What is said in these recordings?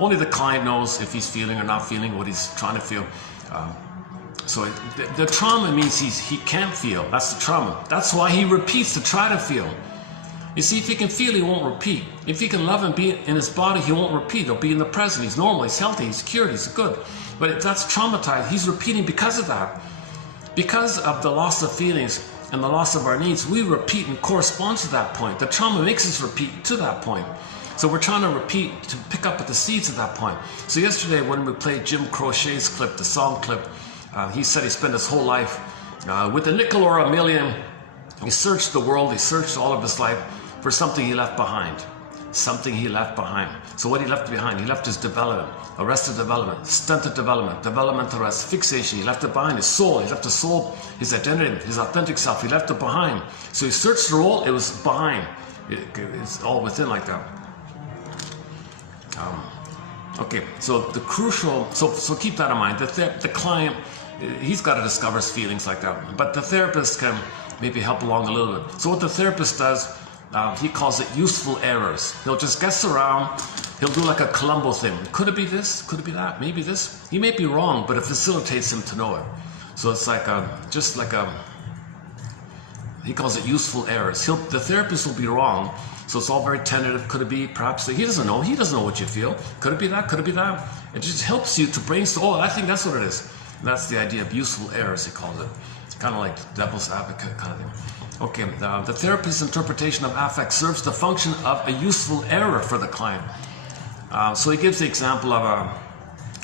Only the client knows if he's feeling or not feeling what he's trying to feel. So the trauma means he can't feel. That's the trauma. That's why he repeats to try to feel. You see, if he can feel, he won't repeat. If he can love and be in his body, he won't repeat. He'll be in the present. He's normal, he's healthy, he's cured, he's good. But if that's traumatized, he's repeating because of that. Because of the loss of feelings and the loss of our needs, we repeat and correspond to that point. The trauma makes us repeat to that point. So we're trying to repeat to pick up at the seeds at that point. So yesterday when we played Jim Crochet's clip, the song clip, he said he spent his whole life with a nickel or a million. He searched the world, he searched all of his life for something he left behind. Something he left behind. So what he left behind? He left his development, arrested development, stunted development, developmental arrest, fixation. He left it behind. His soul, he left his soul, his identity, his authentic self. He left it behind. So he searched the world, it was behind. It's all within like that. Okay, so the crucial, so keep that in mind. The client, he's got to discover his feelings like that. But the therapist can maybe help along a little bit. So what the therapist does, he calls it useful errors. He'll just guess around. He'll do like a Columbo thing. Could it be this? Could it be that? Maybe this? He may be wrong, but it facilitates him to know it. So it's like he calls it useful errors. The therapist will be wrong. So it's all very tentative. Could it be? Perhaps he doesn't know. He doesn't know what you feel. Could it be that? Could it be that? It just helps you to brainstorm. Oh, I think that's what it is. And that's the idea of useful errors, he calls it. It's kind of like devil's advocate kind of thing. Okay, the therapist's interpretation of affect serves the function of a useful error for the client. So he gives the example of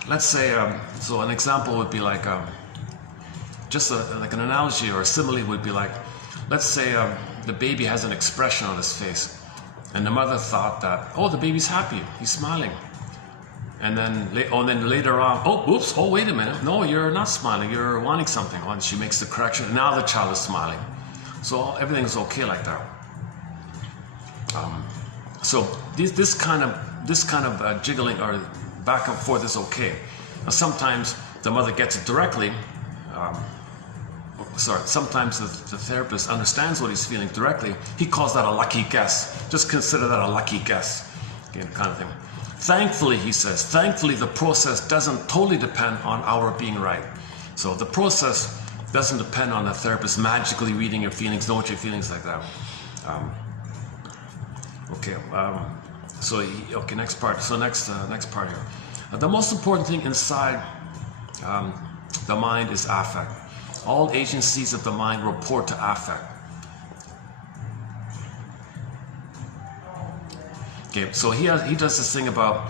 let's say, so an example would be like, like an analogy or a simile would be like, let's say the baby has an expression on his face, and the mother thought that, oh, the baby's happy, he's smiling. And then later on, oh, oops, oh, wait a minute, no, you're not smiling, you're wanting something. And she makes the correction, and now the child is smiling. So everything's okay like that. So this kind of jiggling or back and forth is okay. Now, sometimes the mother gets it directly. Sometimes the therapist understands what he's feeling directly. He calls that a lucky guess. Just consider that a lucky guess, okay, kind of thing. Thankfully, he says, thankfully the process doesn't totally depend on our being right. So the process doesn't depend on the therapist magically reading your feelings, know what your feelings like that. Next part. So next part here. The most important thing inside the mind is affect. All agencies of the mind report to affect. Okay, so he does this thing about